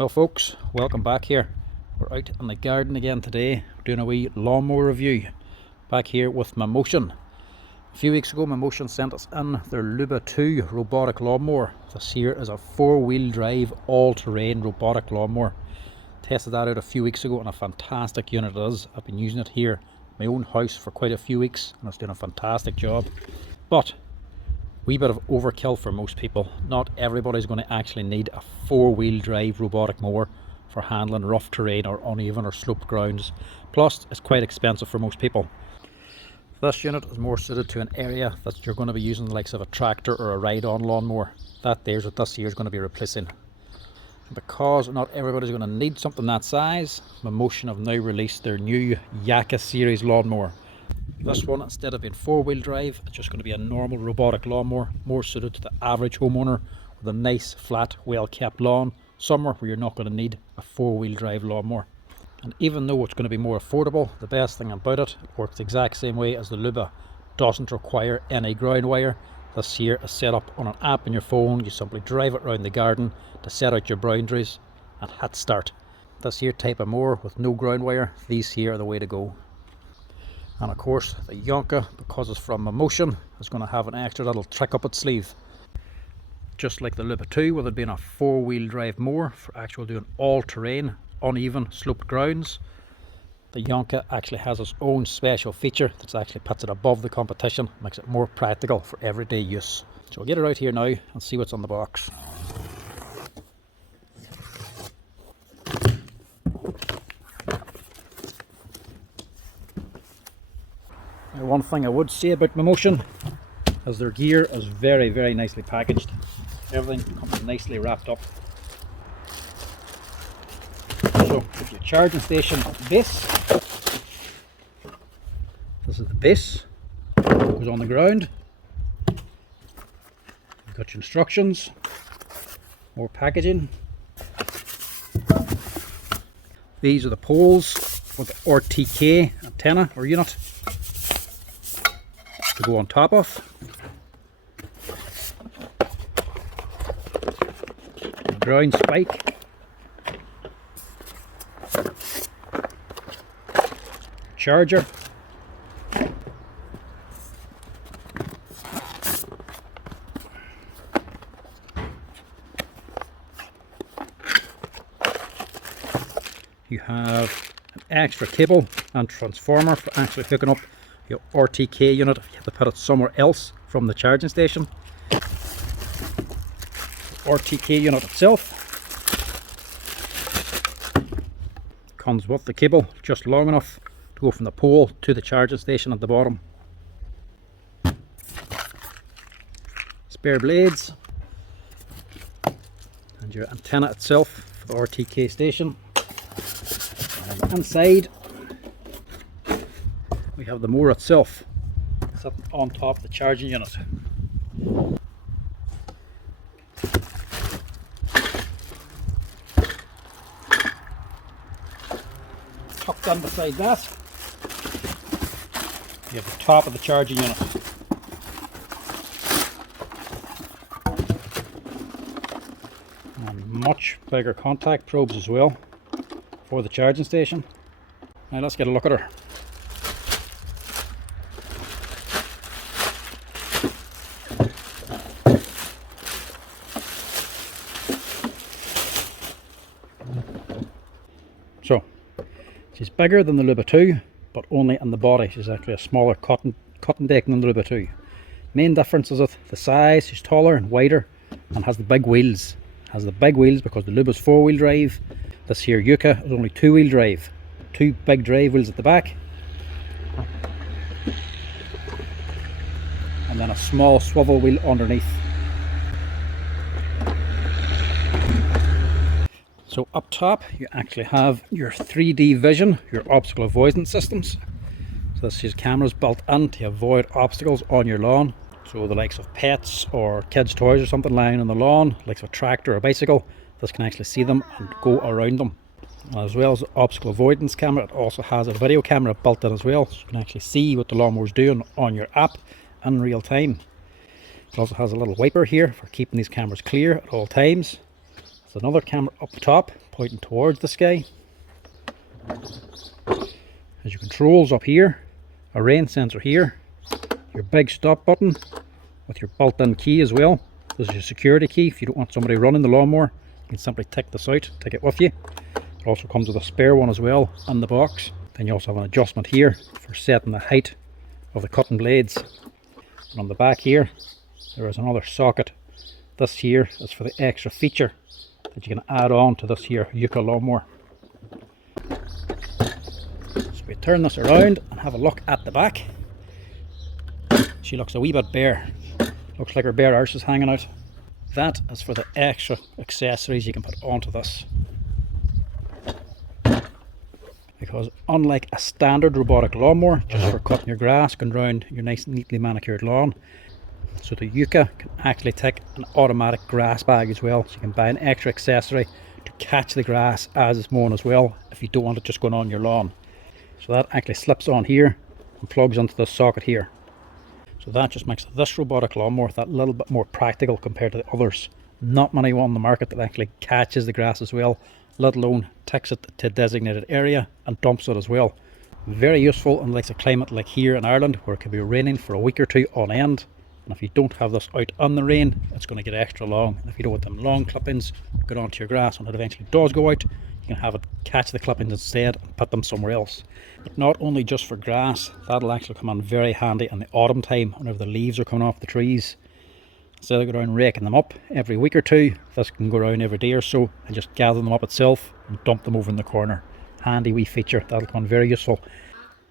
Well folks, welcome back here. We're out in the garden again today, doing a wee lawnmower review. Back here with Mammotion. A few weeks ago Mammotion sent us in their Luba 2 robotic lawnmower. This here is a 4-wheel drive all-terrain robotic lawnmower. Tested that out a few weeks ago and a fantastic unit it is. I've been using it here in my own house for quite a few weeks and it's doing a fantastic job. But wee bit of overkill for most people. Not everybody's going to actually need a 4-wheel drive robotic mower for handling rough terrain or uneven or sloped grounds. Plus it's quite expensive for most people. This unit is more suited to an area that you're going to be using the likes of a tractor or a ride-on lawnmower. That there's what this here is going to be replacing. And because not everybody's going to need something that size, Mammotion have now released their new YUKA Series lawnmower. This one, instead of being 4-wheel drive, it's just going to be a normal robotic lawnmower, more suited to the average homeowner with a nice, flat, well-kept lawn, somewhere where you're not going to need a 4-wheel drive lawnmower. And even though it's going to be more affordable, the best thing about it works the exact same way as the Luba. Doesn't require any ground wire. This here is set up on an app on your phone. You simply drive it around the garden to set out your boundaries and hit start. This here type of mower with no ground wire, these here are the way to go. And of course the YUKA, because it's from Mammotion, is going to have an extra little trick up its sleeve. Just like the Luba 2, with it being a 4-wheel drive mower for actual doing all-terrain, uneven, sloped grounds, the YUKA actually has its own special feature that actually puts it above the competition, makes it more practical for everyday use. So we'll get it out here now and see what's on the box. Now, one thing I would say about Mammotion is their gear is very nicely packaged. Everything comes nicely wrapped up. So if your charging station base, this is the base, goes on the ground. You've got your instructions, more packaging. These are the poles for the RTK antenna or unit to go on top of. A ground spike. Charger. You have an extra cable and transformer for actually hooking up your RTK unit if you have to put it somewhere else from the charging station. The RTK unit itself comes with the cable just long enough to go from the pole to the charging station at the bottom. Spare blades and your antenna itself for the RTK station. And inside we have the mower itself sitting on top of the charging unit. Tucked in beside that, you have the top of the charging unit. And much bigger contact probes as well for the charging station. Now let's get a look at her. So, she's bigger than the Luba 2, but only in the body. She's actually a smaller cotton deck than the Luba 2. Main difference is that the size, she's taller and wider and has the big wheels. Has the big wheels because the Luba's 4-wheel drive. This here YUKA is only 2-wheel drive. 2 big drive wheels at the back. And then a small swivel wheel underneath. So up top you actually have your 3D vision, your obstacle avoidance systems. So this is cameras built in to avoid obstacles on your lawn. So the likes of pets or kids' toys or something lying on the lawn, like a tractor or a bicycle, this can actually see them and go around them. And as well as the obstacle avoidance camera, it also has a video camera built in as well, so you can actually see what the lawnmower's doing on your app in real time. It also has a little wiper here for keeping these cameras clear at all times. There's another camera up top pointing towards the sky. There's your controls up here, a rain sensor here, your big stop button with your built-in key as well. This is your security key. If you don't want somebody running the lawnmower, you can simply take this out, take it with you. It also comes with a spare one as well in the box. Then you also have an adjustment here for setting the height of the cutting blades. And on the back here, there is another socket. This here is for the extra feature that you can add on to this here YUKA lawnmower. So we turn this around and have a look at the back. She looks a wee bit bare. Looks like her bare arse is hanging out. That is for the extra accessories you can put onto this. Because unlike a standard robotic lawnmower, just for cutting your grass, going around your nice neatly manicured lawn, so the YUKA can actually take an automatic grass bag as well. So you can buy an extra accessory to catch the grass as it's mown as well, if you don't want it just going on your lawn. So that actually slips on here and plugs into the socket here. So that just makes this robotic lawnmower that little bit more practical compared to the others. Not many on the market that actually catches the grass as well, let alone takes it to a designated area and dumps it as well. Very useful in like a climate like here in Ireland, where it could be raining for a week or two on end. And if you don't have this out on the rain, it's going to get extra long. And if you don't want them long clippings get onto your grass when it eventually does go out, you can have it catch the clippings instead and put them somewhere else. But not only just for grass, that'll actually come in very handy in the autumn time whenever the leaves are coming off the trees. Instead of going around raking them up every week or two, this can go around every day or so and just gather them up itself and dump them over in the corner. Handy wee feature, that'll come in very useful.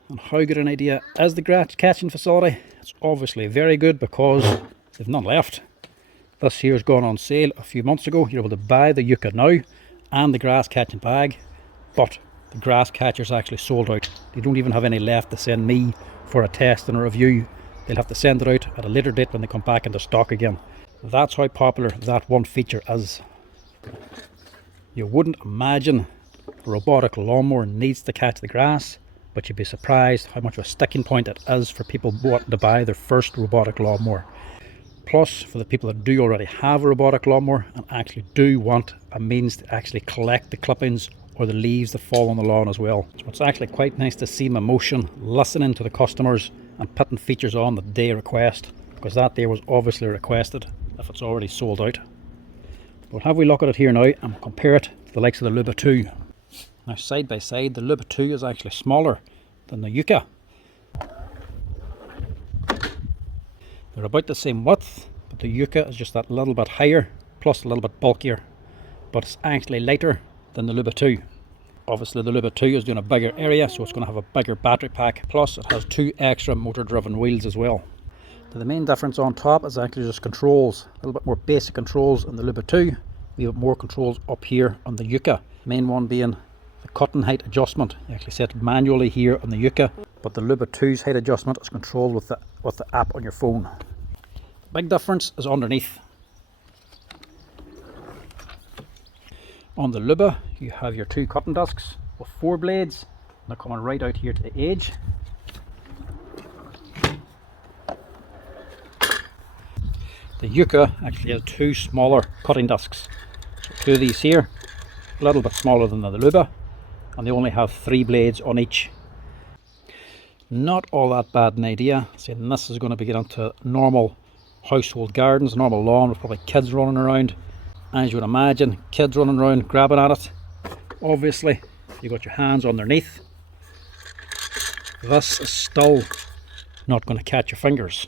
And how good an idea is the grass catching facility? It's obviously very good because they've none left. This here's gone on sale a few months ago. You're able to buy the YUKA now and the grass catching bag, but the grass catcher's actually sold out. They don't even have any left to send me for a test and a review. They'll have to send it out at a later date when they come back into stock again. That's how popular that one feature is. You wouldn't imagine a robotic lawnmower needs to catch the grass, but you'd be surprised how much of a sticking point it is for people wanting to buy their first robotic lawnmower. Plus, for the people that do already have a robotic lawnmower and actually do want a means to actually collect the clippings or the leaves that fall on the lawn as well. So it's actually quite nice to see Mammotion listening to the customers and putting features on that they request, because that there was obviously requested if it's already sold out. But have we look at it here now and compare it to the likes of the Luba 2. Now side by side, the Luba 2 is actually smaller than the YUKA. They're about the same width, but the YUKA is just that little bit higher, plus a little bit bulkier. But it's actually lighter than the Luba 2. Obviously the Luba 2 is doing a bigger area, so it's going to have a bigger battery pack, plus it has 2 extra motor driven wheels as well. The main difference on top is actually just controls. A little bit more basic controls in the Luba 2. We have more controls up here on the YUKA. Main one being the cutting height adjustment. You actually set it manually here on the YUKA, but the Luba 2's height adjustment is controlled with the app on your phone. The big difference is underneath. On the Luba, you have your 2 cutting discs with 4 blades. They're coming right out here to the edge. The YUKA actually has 2 smaller cutting discs. So 2 of these here, a little bit smaller than the Luba, and they only have 3 blades on each. Not all that bad an idea, saying this is going to be getting into normal household gardens, normal lawn with probably kids running around. As you would imagine, kids running around grabbing at it. Obviously, you got your hands underneath. This is still not going to catch your fingers.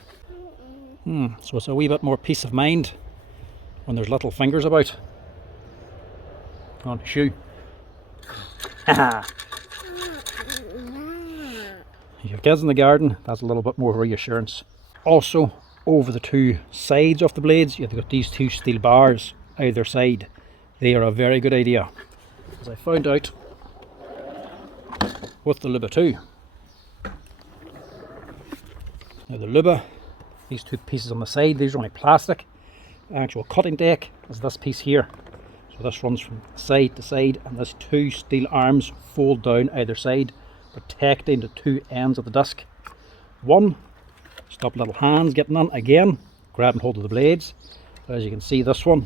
So it's a wee bit more peace of mind when there's little fingers about. On the shoe. If you have kids in the garden, that's a little bit more reassurance. Also, over the 2 sides of the blades, you've got these 2 steel bars either side. They are a very good idea, as I found out with the Luba 2. Now the Luba, these 2 pieces on the side, these are only plastic. The actual cutting deck is this piece here. So this runs from side to side, and there's 2 steel arms fold down either side, protecting the 2 ends of the disc. One, stop little hands getting on again, grab and hold of the blades. As you can see, this one,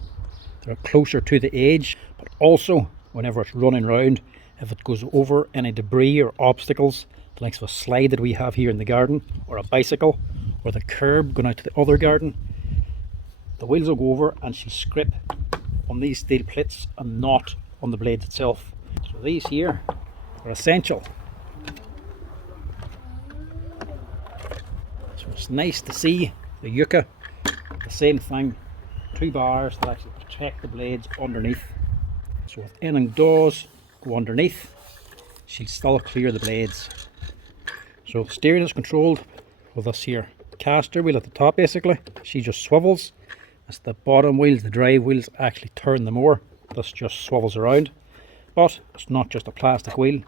they're closer to the edge, but also whenever it's running round, if it goes over any debris or obstacles, the likes of a slide that we have here in the garden, or a bicycle, or the curb going out to the other garden, the wheels will go over and she'll scrape on these steel plates and not on the blades itself. So these here are essential. So it's nice to see the YUKA, the same thing, 2 bars that actually protect the blades underneath. So if anything does go underneath, she'll still clear the blades. So steering is controlled with this here caster wheel at the top basically. She just swivels. As the bottom wheels, the drive wheels, actually turn the mower. This just swivels around. But it's not just a plastic wheel.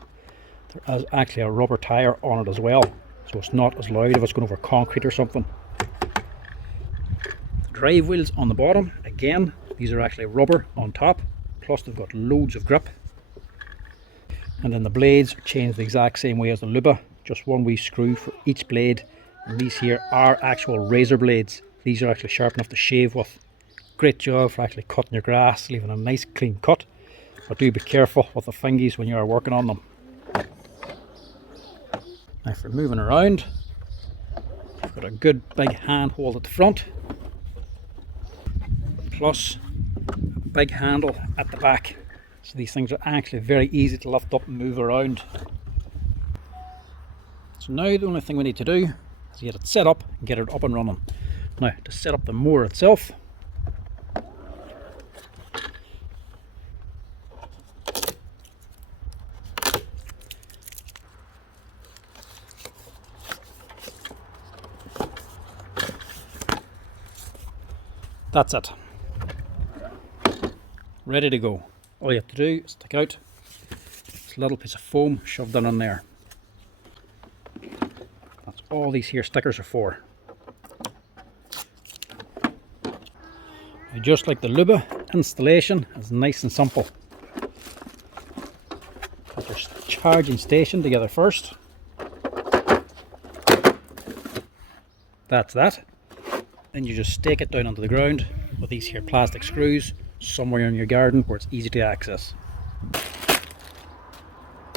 There is actually a rubber tyre on it as well. So it's not as loud if it's going over concrete or something. The drive wheels on the bottom, again, these are actually rubber on top. Plus they've got loads of grip. And then the blades are changed the exact same way as the Luba. Just one wee screw for each blade. And these here are actual razor blades. These are actually sharp enough to shave with. Great job for actually cutting your grass, leaving a nice clean cut. But do be careful with the fingies when you are working on them. Now for moving around, you've got a good big handhold at the front, plus a big handle at the back. So these things are actually very easy to lift up and move around. So now the only thing we need to do is get it set up and get it up and running. Now to set up the mower itself, that's it. Ready to go. All you have to do is take out this little piece of foam shoved in there. That's all these here stickers are for. Now, just like the Luba, installation is nice and simple. Put your charging station together first. That's that. Then you just stake it down onto the ground with these here plastic screws somewhere in your garden where it's easy to access.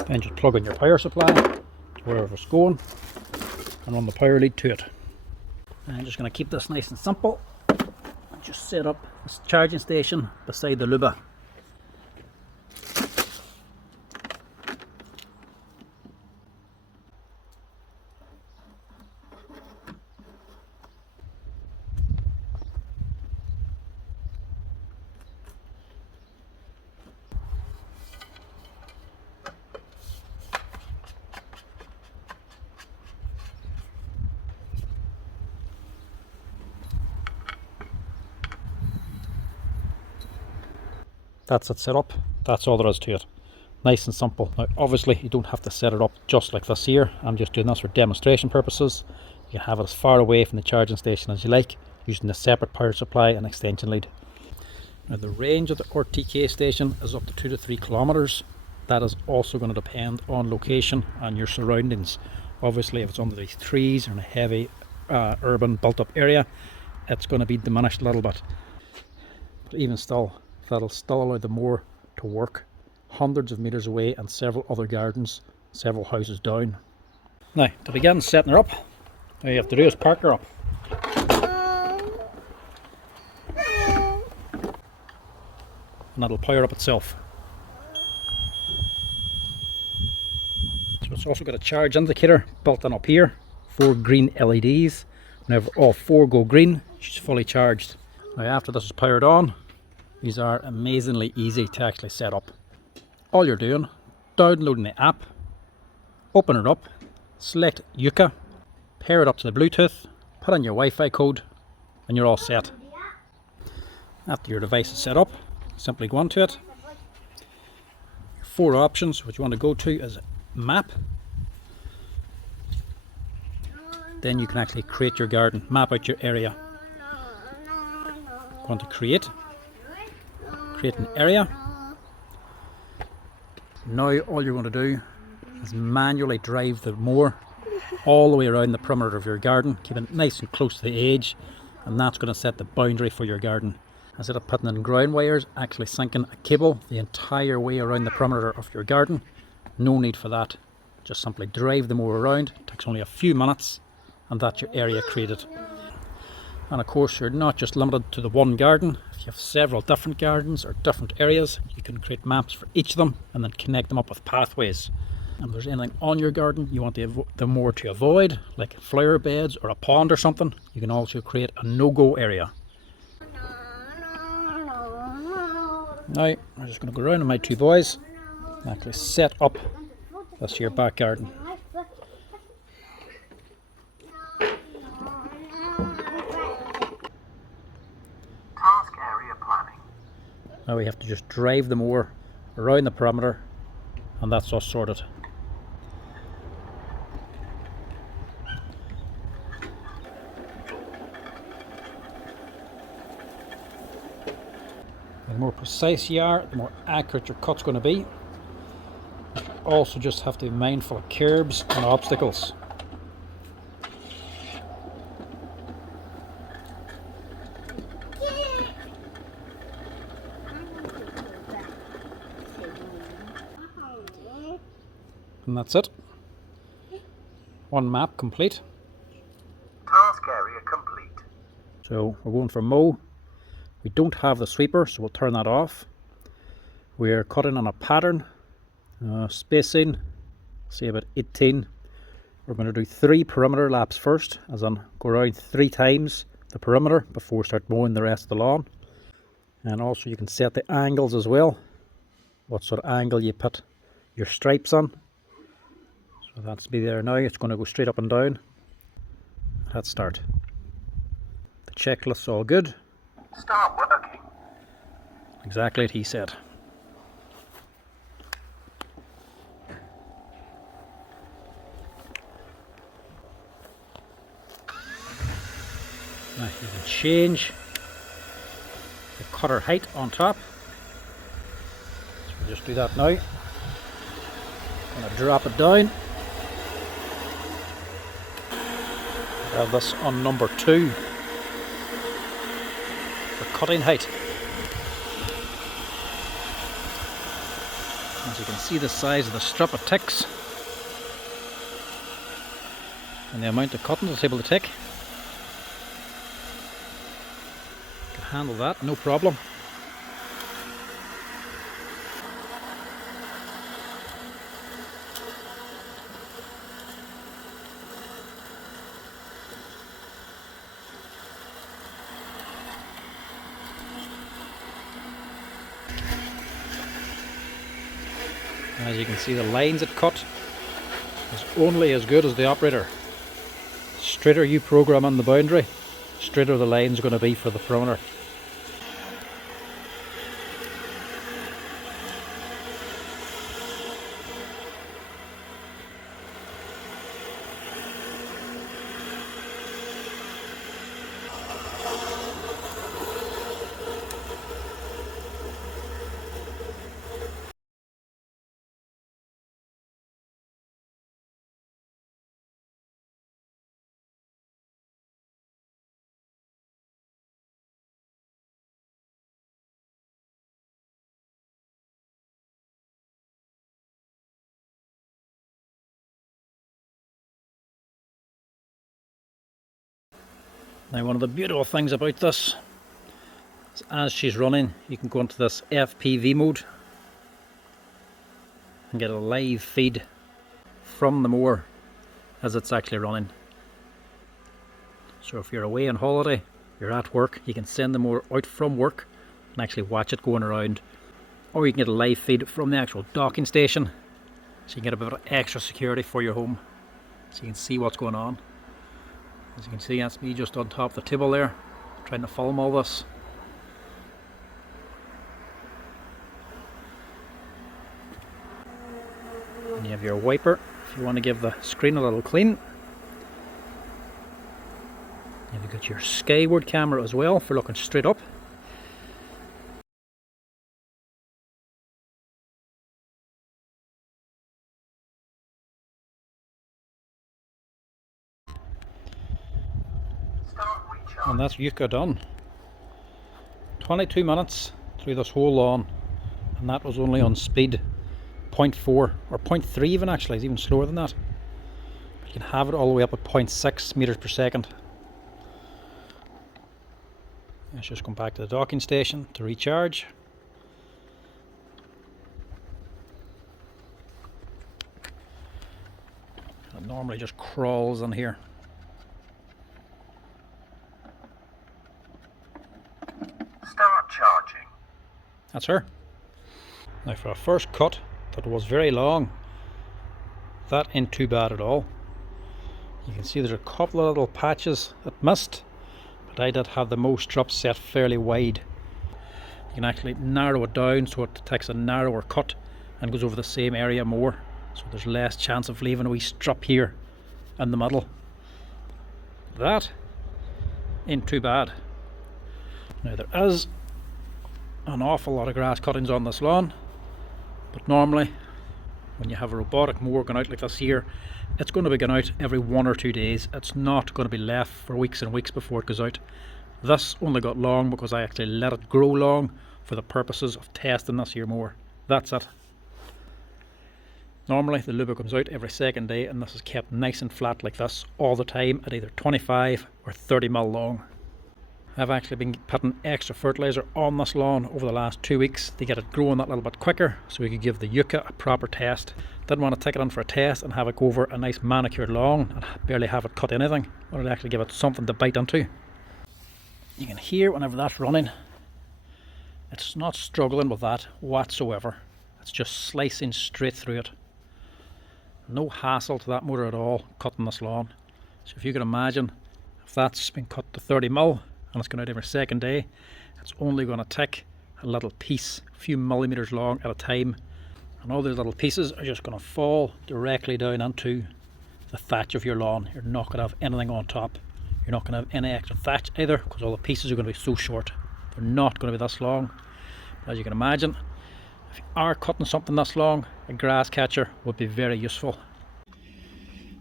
Then just plug in your power supply to wherever it's going and run the power lead to it. And I'm just going to keep this nice and simple and just set up this charging station beside the Luba. That's it set up. That's all there is to it. Nice and simple. Now obviously you don't have to set it up just like this here. I'm just doing this for demonstration purposes. You can have it as far away from the charging station as you like, using a separate power supply and extension lead. Now the range of the RTK station is up to 2 to 3 kilometers. That is also going to depend on location and your surroundings. Obviously if it's under these trees or in a heavy urban built up area, it's going to be diminished a little bit. But even still, that'll still allow the mower to work hundreds of meters away and several other gardens, several houses down. Now to begin setting her up, all you have to do is park her up. And that'll power up itself. So it's also got a charge indicator built in up here, 4 green LEDs. Whenever all 4 go green, she's fully charged. Now after this is powered on, these are amazingly easy to actually set up. All you're doing, downloading the app, open it up, select YUKA, pair it up to the Bluetooth, put in your Wi-Fi code, and you're all set. After your device is set up, simply go onto it. 4 options which you want to go to is map. Then you can actually create your garden, map out your area. Go on to create an area. Now all you're going to do is manually drive the mower all the way around the perimeter of your garden, keeping it nice and close to the edge, and that's going to set the boundary for your garden. Instead of putting in ground wires, actually sinking a cable the entire way around the perimeter of your garden. No need for that. Just simply drive the mower around. It takes only a few minutes and that's your area created. And of course, you're not just limited to the one garden. If you have several different gardens or different areas, you can create maps for each of them and then connect them up with pathways. And if there's anything on your garden you want the mower to avoid, like flower beds or a pond or something, you can also create a no-go area. Now, I'm just going to go around with my two boys and actually set up this here back garden. Task area planning. Now we have to just drive the mower around the perimeter and that's us sorted. The more precise you are, the more accurate your cut's going to be. You also just have to be mindful of curbs and obstacles. And that's it. One map complete. Task area complete. So we're going for mow. We don't have the sweeper, so we'll turn that off. We're cutting on a pattern, spacing, say about 18. We're going to do 3 perimeter laps first, as in go around 3 times the perimeter before we start mowing the rest of the lawn. And also you can set the angles as well, what sort of angle you put your stripes on. So that's be there now, it's going to go straight up and down. Let's start. The checklist's all good. Start working. Exactly what he said. Now you can change the cutter height on top. So we'll just do that now. I'm going to drop it down. Have this on number 2 for cutting height. As you can see, the size of the strip it takes and the amount of cutting it's able to take. Can handle that, no problem. As you can see, the lines it cut is only as good as the operator. The straighter you program on the boundary, straighter the line's going to be for the perimeter. Now, one of the beautiful things about this is as she's running, you can go into this FPV mode and get a live feed from the mower as it's actually running. So if you're away on holiday, you're at work, you can send the mower out from work and actually watch it going around. Or you can get a live feed from the actual docking station, so you can get a bit of extra security for your home, so you can see what's going on. As you can see, that's me just on top of the table there, trying to film all this. And you have your wiper if you want to give the screen a little clean. You've got your skyward camera as well for looking straight up. And that's YUKA done. 22 minutes through this whole lawn, and that was only on speed 0.4 or 0.3 even, actually. It's even slower than that. You can have it all the way up at 0.6 meters per second. Let's just come back to the docking station to recharge. It normally just crawls in here. Start charging. That's her. Now for a first cut that was very long, that ain't too bad at all. You can see there's a couple of little patches that missed, but I did have the most drop set fairly wide. You can actually narrow it down so it takes a narrower cut and goes over the same area more, so there's less chance of leaving a wee strip here in the middle. That ain't too bad. Now there is an awful lot of grass cuttings on this lawn, but normally when you have a robotic mower going out like this here, it's going to be going out every 1 or 2 days. It's not going to be left for weeks and weeks before it goes out. This only got long because I actually let it grow long for the purposes of testing this here mower. That's it. Normally the Luba comes out every second day, and this is kept nice and flat like this all the time at either 25 or 30 mil long. I've actually been putting extra fertilizer on this lawn over the last 2 weeks to get it growing that little bit quicker, so we could give the YUKA a proper test. Didn't want to take it in for a test and have it go over a nice manicured lawn and barely have it cut anything. I wanted to actually give it something to bite into. You can hear whenever that's running, it's not struggling with that whatsoever. It's just slicing straight through it. No hassle to that motor at all, cutting this lawn. So if you can imagine, if that's been cut to 30 mil and it's going out every second day, it's only going to take a little piece, a few millimeters long at a time, and all those little pieces are just going to fall directly down into the thatch of your lawn. You're not going to have anything on top. You're not going to have any extra thatch either, because all the pieces are going to be so short. They're not going to be this long. But as you can imagine, if you are cutting something this long, a grass catcher would be very useful.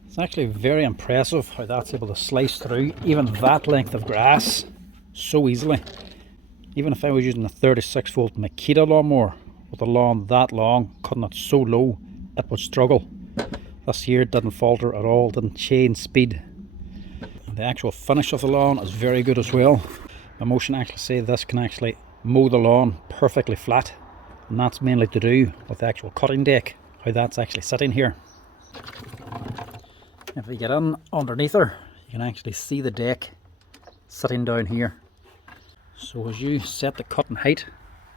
It's actually very impressive how that's able to slice through even that length of grass so easily. Even if I was using a 36 volt Makita lawnmower with a lawn that long, cutting it so low, it would struggle. This here didn't falter at all, didn't change speed. And the actual finish of the lawn is very good as well. Mammotion actually say this can actually mow the lawn perfectly flat, and that's mainly to do with the actual cutting deck, how that's actually sitting here. If we get in underneath her, you can actually see the deck sitting down here. So as you set the cutting height,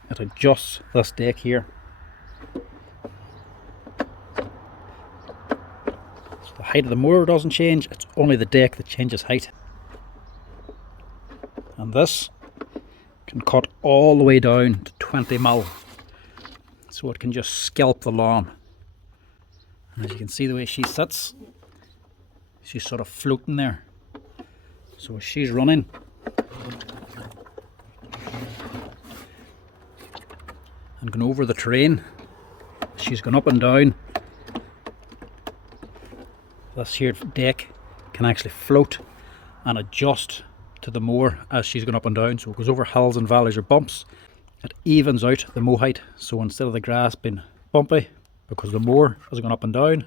it adjusts this deck here. So the height of the mower doesn't change, it's only the deck that changes height. And this can cut all the way down to 20 mil. So it can just scalp the lawn. And as you can see the way she sits, she's sort of floating there. So as she's running, and going over the terrain, she's going up and down. This here deck can actually float and adjust to the mower as she's going up and down, so it goes over hills and valleys or bumps. It evens out the mow height, so instead of the grass being bumpy because the mower is going up and down,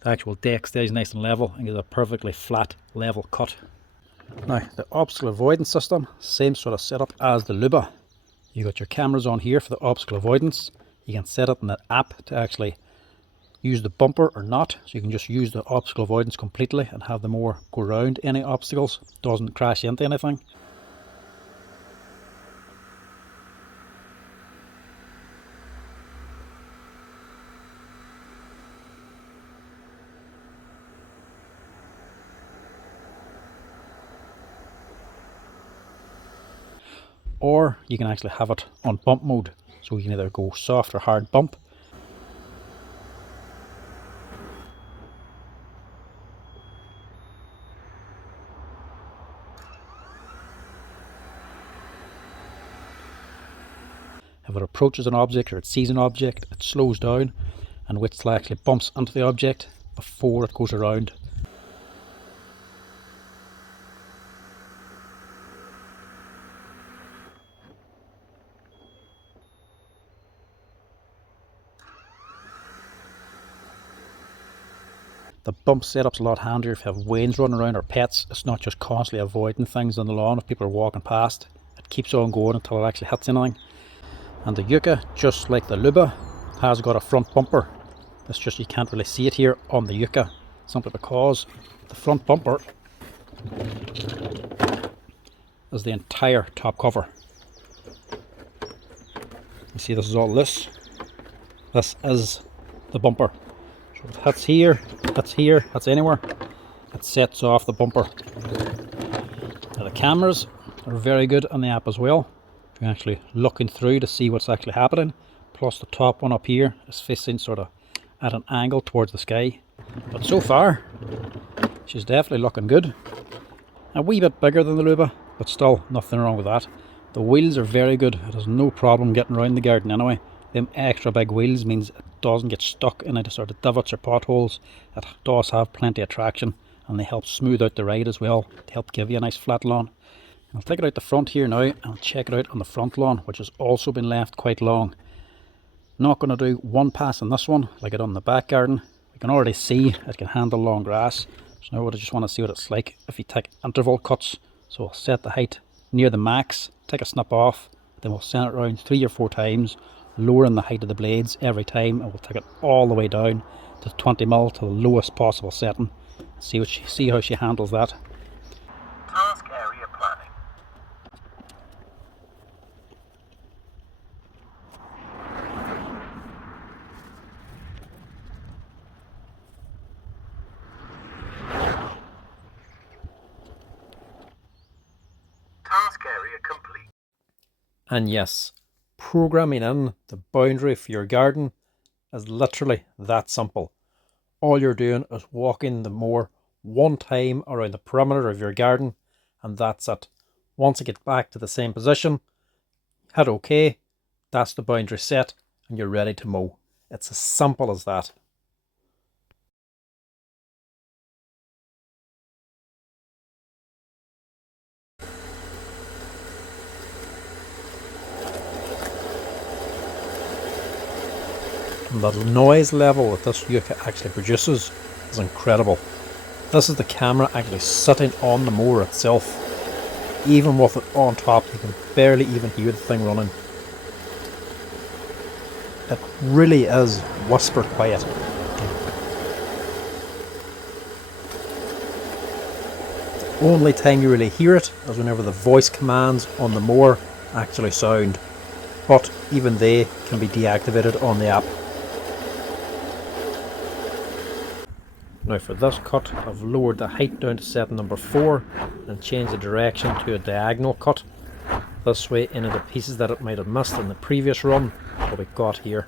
the actual deck stays nice and level and gives a perfectly flat level cut. Now the obstacle avoidance system, same sort of setup as the Luba. You got your cameras on here for the obstacle avoidance. You can set it in the app to actually use the bumper or not, so you can just use the obstacle avoidance completely and have the mower go around any obstacles, doesn't crash into anything. Or you can actually have it on bump mode, so you can either go soft or hard bump. If it approaches an object or it sees an object, it slows down and waits till it actually bumps into the object before it goes around. The bump setup's a lot handier if you have wains running around or pets. It's not just constantly avoiding things on the lawn if people are walking past. It keeps on going until it actually hits anything. And the YUKA, just like the Luba, has got a front bumper. It's just you can't really see it here on the YUKA, simply because the front bumper is the entire top cover. You see, this is all loose. This is the bumper. So it hits here, hits anywhere, it sets off the bumper. Now the cameras are very good on the app as well. You're actually looking through to see what's actually happening. Plus the top one up here is facing sort of at an angle towards the sky. But so far, she's definitely looking good. A wee bit bigger than the Luba, but still nothing wrong with that. The wheels are very good. It has no problem getting around the garden anyway. Them extra big wheels means it doesn't get stuck in any sort of divots or potholes. It does have plenty of traction, and they help smooth out the ride as well to help give you a nice flat lawn. I'll take it out the front here now and I'll check it out on the front lawn, which has also been left quite long. Not going to do one pass on this one like I done in the back garden. We can already see it can handle long grass. So now I just want to see what it's like if you take interval cuts. So I'll set the height near the max, take a snip off, then we'll send it around 3 or 4 times, lowering the height of the blades every time, and we'll take it all the way down to 20mm to the lowest possible setting. See how she handles that. Task area planning. Task area complete. And yes, programming in the boundary for your garden is literally that simple. All you're doing is walking the mower one time around the perimeter of your garden, and that's it. Once it gets back to the same position, hit OK, that's the boundary set, and you're ready to mow. It's as simple as that. And the noise level that this YUKA actually produces is incredible. This is the camera actually sitting on the mower itself. Even with it on top, you can barely even hear the thing running. It really is whisper quiet. The only time you really hear it is whenever the voice commands on the mower actually sound. But even they can be deactivated on the app. Now for this cut, I've lowered the height down to setting number 4 and changed the direction to a diagonal cut. This way, any of the pieces that it might have missed in the previous run will be got here.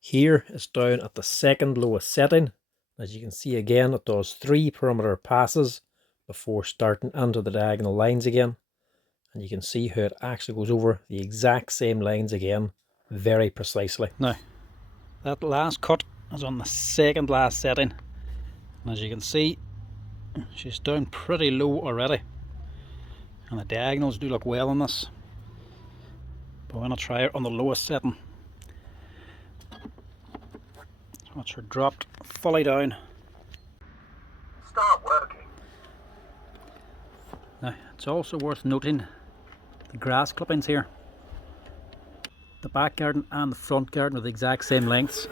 Here it's down at the second lowest setting. As you can see again, it does 3 perimeter passes before starting into the diagonal lines again. And you can see how it actually goes over the exact same lines again, very precisely. Now, that last cut is on the second last setting, and as you can see, she's down pretty low already, and the diagonals do look well on this, but when I try her on the lowest setting, watch her dropped fully down. Start working. Now it's also worth noting the grass clippings here. The back garden and the front garden are the exact same lengths.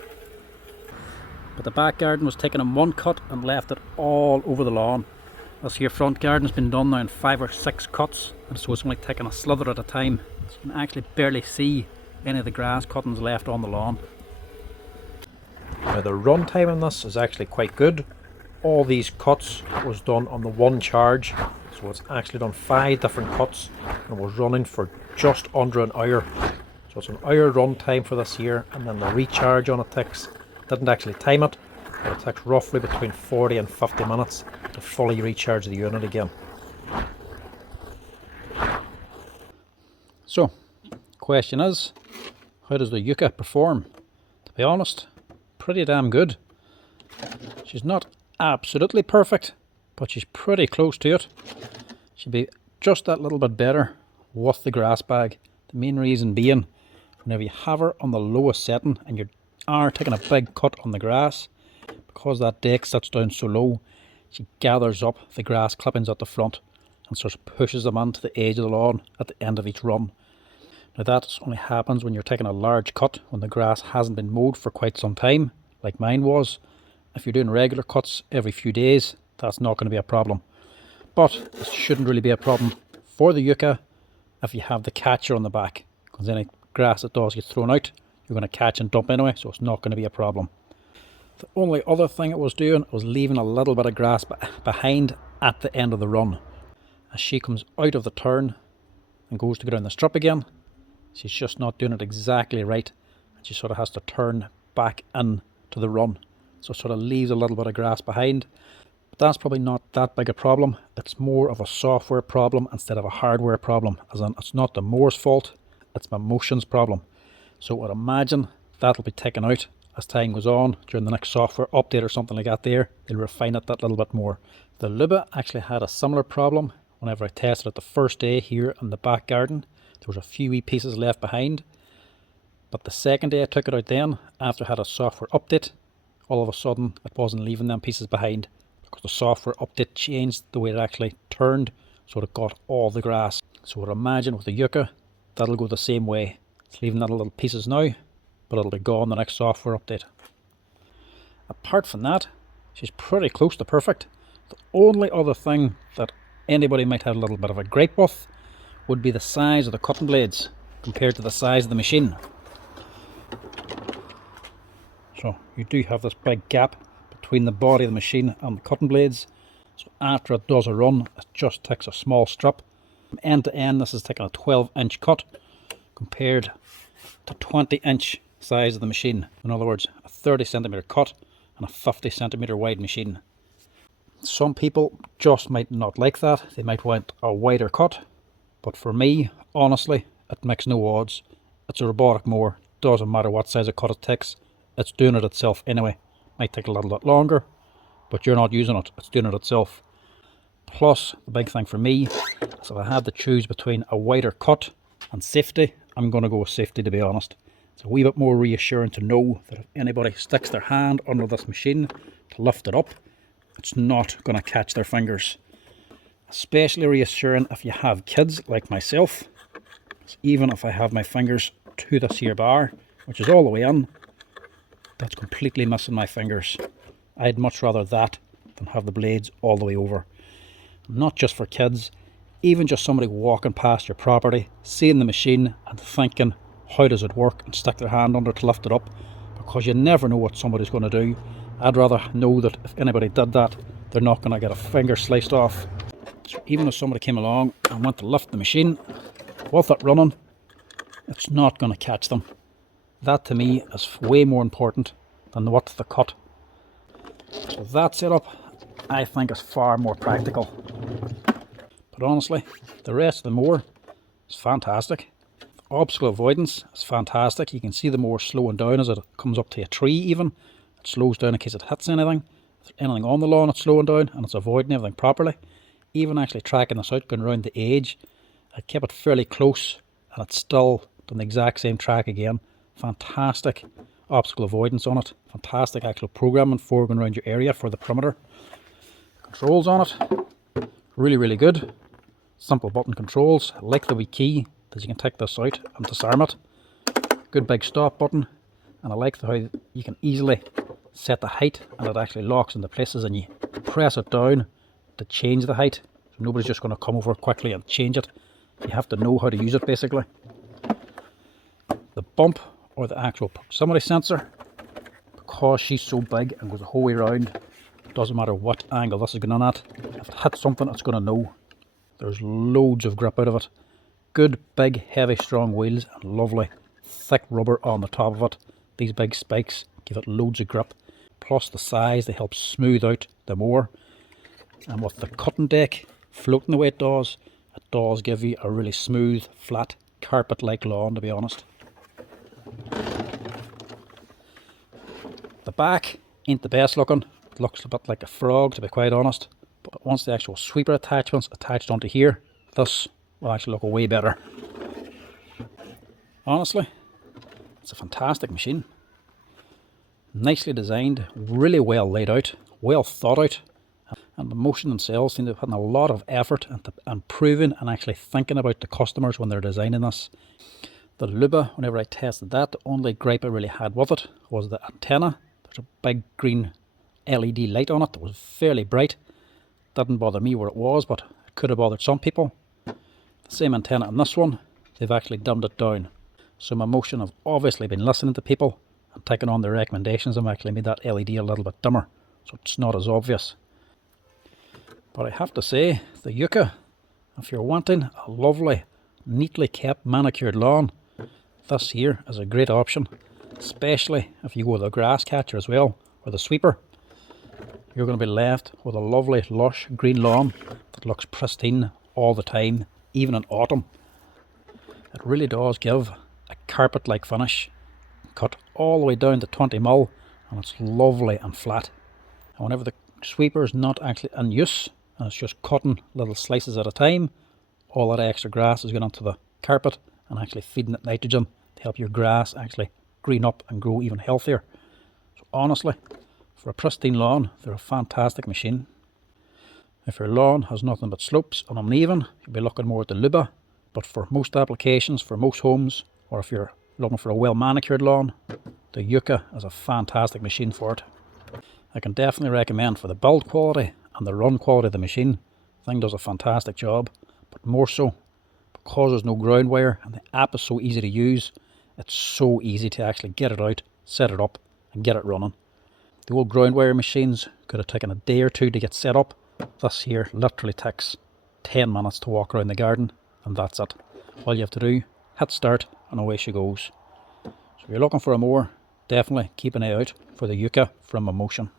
But the back garden was taken in one cut and left it all over the lawn. This here front garden has been done now in 5 or 6 cuts, and so it's only taking a slither at a time. So you can actually barely see any of the grass cuttings left on the lawn. Now the run time on this is actually quite good. All these cuts was done on the one charge, so it's actually done 5 different cuts and was running for just under an hour. So it's an hour run time for this here, and then the recharge on it takes, didn't actually time it, but it takes roughly between 40 and 50 minutes to fully recharge the unit again. So, question is, how does the YUKA perform? To be honest, pretty damn good. She's not absolutely perfect, but she's pretty close to it. She'd be just that little bit better with the grass bag. The main reason being, whenever you have her on the lowest setting and you are taking a big cut on the grass, because that deck sits down so low, she gathers up the grass clippings at the front and sort of pushes them onto the edge of the lawn at the end of each run. Now that only happens when you're taking a large cut, when the grass hasn't been mowed for quite some time, like mine was. If you're doing regular cuts every few days, that's not going to be a problem. But it shouldn't really be a problem for the YUKA if you have the catcher on the back, because any grass that does get thrown out, you're going to catch and dump anyway, so it's not going to be a problem. The only other thing it was doing was leaving a little bit of grass behind at the end of the run. As she comes out of the turn and goes to go down the strip again, she's just not doing it exactly right, and she sort of has to turn back in to the run, so it sort of leaves a little bit of grass behind. But that's probably not that big a problem. It's more of a software problem instead of a hardware problem, as in it's not the mower's fault, it's Mammotion's problem. So I'd imagine that'll be taken out as time goes on during the next software update or something like that. There they'll refine it that little bit more. The Luba actually had a similar problem whenever I tested it the first day here in the back garden. There was a few wee pieces left behind, but the second day I took it out then, after I had a software update, all of a sudden it wasn't leaving them pieces behind, because the software update changed the way it actually turned, so it got all the grass. So I'd imagine with the YUKA that'll go the same way. It's leaving that little pieces now, but it'll be gone the next software update. Apart from that, she's pretty close to perfect. The only other thing that anybody might have a little bit of a gripe with would be the size of the cutting blades compared to the size of the machine. So you do have this big gap between the body of the machine and the cutting blades. So after it does a run, it just takes a small strip. From end to end, this is taking a 12-inch cut compared to 20-inch size of the machine. In other words, a 30cm cut and a 50cm wide machine. Some people just might not like that. They might want a wider cut. But for me, honestly, it makes no odds. It's a robotic mower. Doesn't matter what size of cut it takes. It's doing it itself anyway. Might take a little bit longer, but you're not using it. It's doing it itself. Plus, the big thing for me is if I had to choose between a wider cut and safety, I'm going to go with safety, to be honest. It's a wee bit more reassuring to know that if anybody sticks their hand under this machine to lift it up, it's not going to catch their fingers. Especially reassuring if you have kids like myself. Even if I have my fingers to this here bar, which is all the way in, that's completely missing my fingers. I'd much rather that than have the blades all the way over. Not just for kids, even just somebody walking past your property, seeing the machine and thinking, how does it work, and stick their hand under to lift it up, because you never know what somebody's going to do. I'd rather know that if anybody did that, they're not going to get a finger sliced off. So even if somebody came along and went to lift the machine with it running, it's not going to catch them. That to me is way more important than what's the cut. So that setup, I think, is far more practical. But honestly, the rest of the mower is fantastic. The obstacle avoidance is fantastic. You can see the mower slowing down as it comes up to a tree even. It slows down in case it hits anything. If there's anything on the lawn, it's slowing down and it's avoiding everything properly. Even actually tracking this out, going around the edge, I kept it fairly close and it's still done the exact same track again. Fantastic obstacle avoidance on it. Fantastic actual programming for going around your area for the perimeter. Controls on it, really good. Simple button controls. I like the wee key that you can take this out and disarm it. Good big stop button, and I like how you can easily set the height and it actually locks into places and you press it down to change the height. So nobody's just going to come over quickly and change it. You have to know how to use it basically. The bump, or the actual proximity sensor, because she's so big and goes the whole way around, doesn't matter what angle this is going on at, if it hits something it's going to know. There's loads of grip out of it. Good big heavy strong wheels and lovely thick rubber on the top of it. These big spikes give it loads of grip, plus the size, they help smooth out the mower. And with the cutting deck floating the way it does give you a really smooth, flat, carpet like lawn, to be honest. The back ain't the best looking. It looks a bit like a frog, to be quite honest. But once the actual sweeper attachment's attached onto here, this will actually look way better. Honestly, it's a fantastic machine. Nicely designed, really well laid out, well thought out. And Mammotion themselves seem to have put in a lot of effort into improving and actually thinking about the customers when they're designing this. The Luba, whenever I tested that, the only gripe I really had with it was the antenna. There's a big green LED light on it that was fairly bright. Didn't bother me where it was, but it could have bothered some people. The same antenna on this one, they've actually dumbed it down. So Mammotion have obviously been listening to people and taking on their recommendations and actually made that LED a little bit dimmer, so it's not as obvious. But I have to say, the YUKA, if you're wanting a lovely, neatly kept manicured lawn, this here is a great option, especially if you go with a grass catcher as well, or the sweeper. You're going to be left with a lovely, lush green lawn that looks pristine all the time, even in autumn. It really does give a carpet-like finish, cut all the way down to 20mm, and it's lovely and flat. And whenever the sweeper is not actually in use, and it's just cutting little slices at a time, all that extra grass is going onto the carpet and actually feeding it nitrogen to help your grass actually green up and grow even healthier. So honestly, for a pristine lawn, they're a fantastic machine. If your lawn has nothing but slopes and uneven, you'll be looking more at the Luba. But for most applications, for most homes, or if you're looking for a well manicured lawn, the YUKA is a fantastic machine for it. I can definitely recommend for the build quality and the run quality of the machine. The thing does a fantastic job, but more so because there's no ground wire and the app is so easy to use. It's so easy to actually get it out, set it up and get it running. The old ground wire machines could have taken a day or two to get set up. This here literally takes 10 minutes to walk around the garden and that's it. All you have to do, hit start and away she goes. So if you're looking for a mower, definitely keep an eye out for the YUKA from Mammotion.